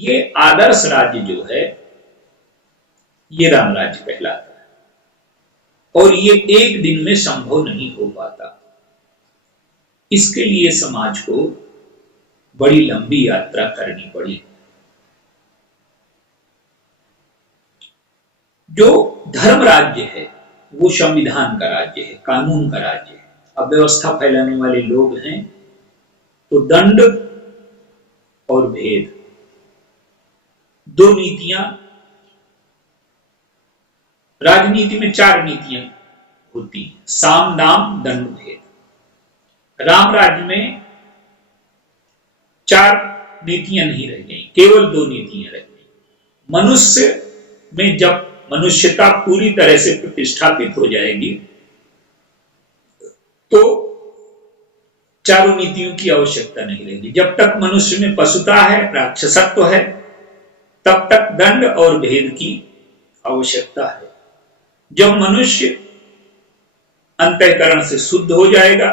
ये आदर्श राज्य जो है ये राम राज्य कहलाता है और ये एक दिन में संभव नहीं हो पाता। इसके लिए समाज को बड़ी लंबी यात्रा करनी पड़ी। जो धर्म राज्य है वो संविधान का राज्य है, कानून का राज्य है। अब व्यवस्था फैलाने वाले लोग हैं तो दंड और भेद दो नीतियां, राजनीति में 4 नीतियां होती हैं, साम दाम दंड भेद। राम राज्य में 4 नीतियां नहीं रह गई, केवल 2 नीतियां रह गई। मनुष्य में जब मनुष्यता पूरी तरह से प्रतिष्ठापित हो जाएगी तो चारों नीतियों की आवश्यकता नहीं रहेगी। जब तक मनुष्य में पशुता है, राक्षसत्व है, तब तक दंड और भेद की आवश्यकता है। जब मनुष्य अंतःकरण से शुद्ध हो जाएगा,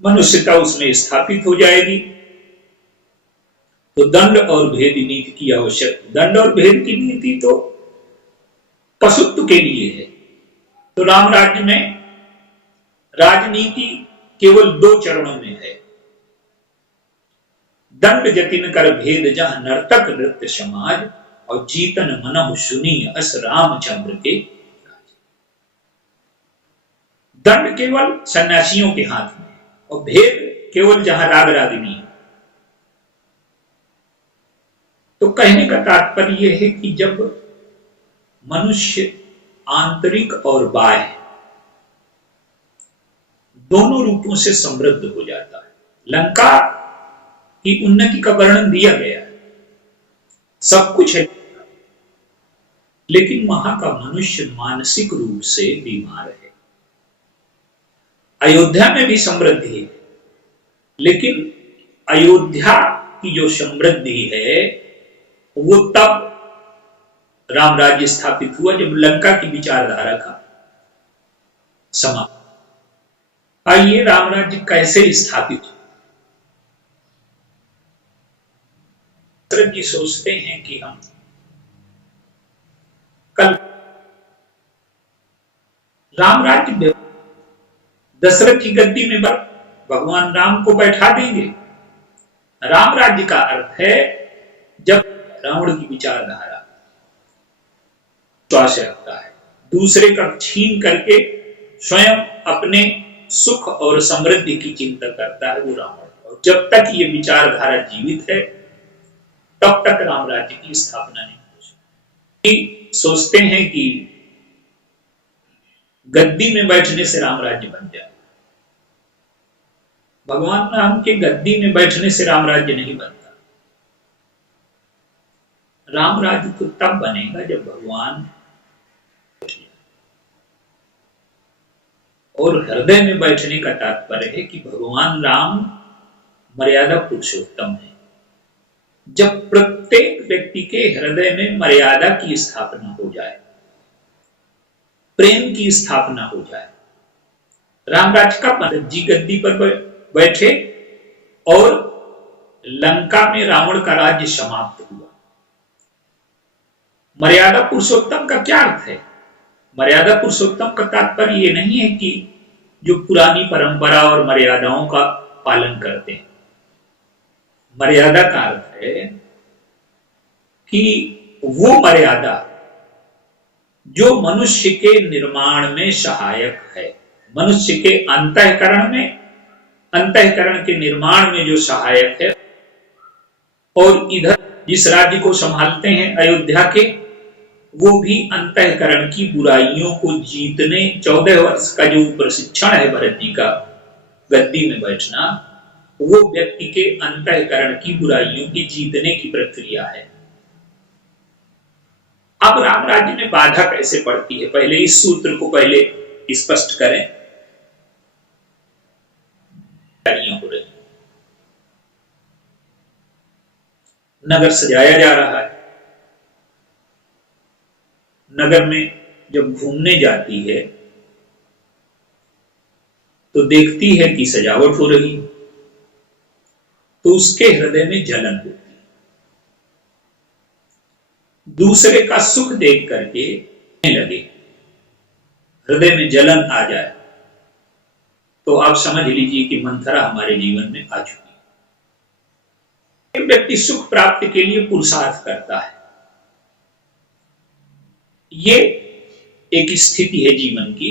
मनुष्यता उसमें स्थापित हो जाएगी, तो दंड और भेद नीति की आवश्यकता। दंड और भेद की नीति तो पशुत्व के लिए है। तो राम राज्य में राजनीति केवल 2 चरणों में है। दंड जतिन कर भेद जह नर्तक नृत्य समाज, और जीतन मनहु सुनी अस रामचंद्र के। दंड केवल सन्यासियों के हाथ में और भेद केवल जहां राग रागिनी। तो कहने का तात्पर्य यह है कि जब मनुष्य आंतरिक और बाह्य दोनों रूपों से समृद्ध हो जाता है। लंका की उन्नति का वर्णन दिया गया है, सब कुछ है, लेकिन वहां का मनुष्य मानसिक रूप से बीमार है। अयोध्या में भी समृद्धि है, लेकिन अयोध्या की जो समृद्धि है वो तब राम राज्य स्थापित हुआ जब लंका की विचारधारा का समाप्त। आइए राम राज्य कैसे स्थापित हुआ। दशरथ जी सोचते हैं कि हम कल राम राज्य दशरथ की गद्दी में भगवान राम को बैठा देंगे। राम राज्य का अर्थ है जब रावण की विचारधारा विश्वास रखता है, दूसरे का छीन करके स्वयं अपने सुख और समृद्धि की चिंता करता है, वो रावण। और जब तक ये विचारधारा जीवित है तब तक राम राज्य की स्थापना नहीं हो सकती। सोचते हैं कि गद्दी में बैठने से राम राज्य बन जाए। भगवान राम के गद्दी में बैठने से राम राज्य नहीं बनता। राम राज्य तो तब बनेगा जब भगवान, और हृदय में बैठने का तात्पर्य है कि भगवान राम मर्यादा पुरुषोत्तम है। जब प्रत्येक व्यक्ति के हृदय में मर्यादा की स्थापना हो जाए, प्रेम की स्थापना हो जाए, राम राज्य का मतलब जी गद्दी पर बैठे और लंका में रावण का राज्य समाप्त हुआ। मर्यादा पुरुषोत्तम का क्या अर्थ है? मर्यादा पुरुषोत्तम का तात्पर्य ये नहीं है कि जो पुरानी परंपरा और मर्यादाओं का पालन करते हैं। मर्यादा का अर्थ है कि वो मर्यादा जो मनुष्य के निर्माण में सहायक है, मनुष्य के अंतःकरण के निर्माण में जो सहायक है। और इधर जिस राज्य को संभालते हैं अयोध्या के, वो भी अंतःकरण की बुराइयों को जीतने 14 वर्ष का जो प्रशिक्षण है भरत जी का गद्दी में बैठना, वो व्यक्ति के अंतःकरण की बुराइयों की जीतने की प्रक्रिया है। अब राम राज्य में बाधा कैसे पड़ती है, पहले इस सूत्र को पहले स्पष्ट करें। हो रही, नगर सजाया जा रहा है। नगर में जब घूमने जाती है तो देखती है कि सजावट हो रही, तो उसके हृदय में जलन होती है। दूसरे का सुख देख करके लगे, हृदय में जलन आ जाए, तो आप समझ लीजिए कि मंथरा हमारे जीवन में आ चुकी है। एक व्यक्ति सुख प्राप्ति के लिए पुरुषार्थ करता है, ये एक स्थिति है जीवन की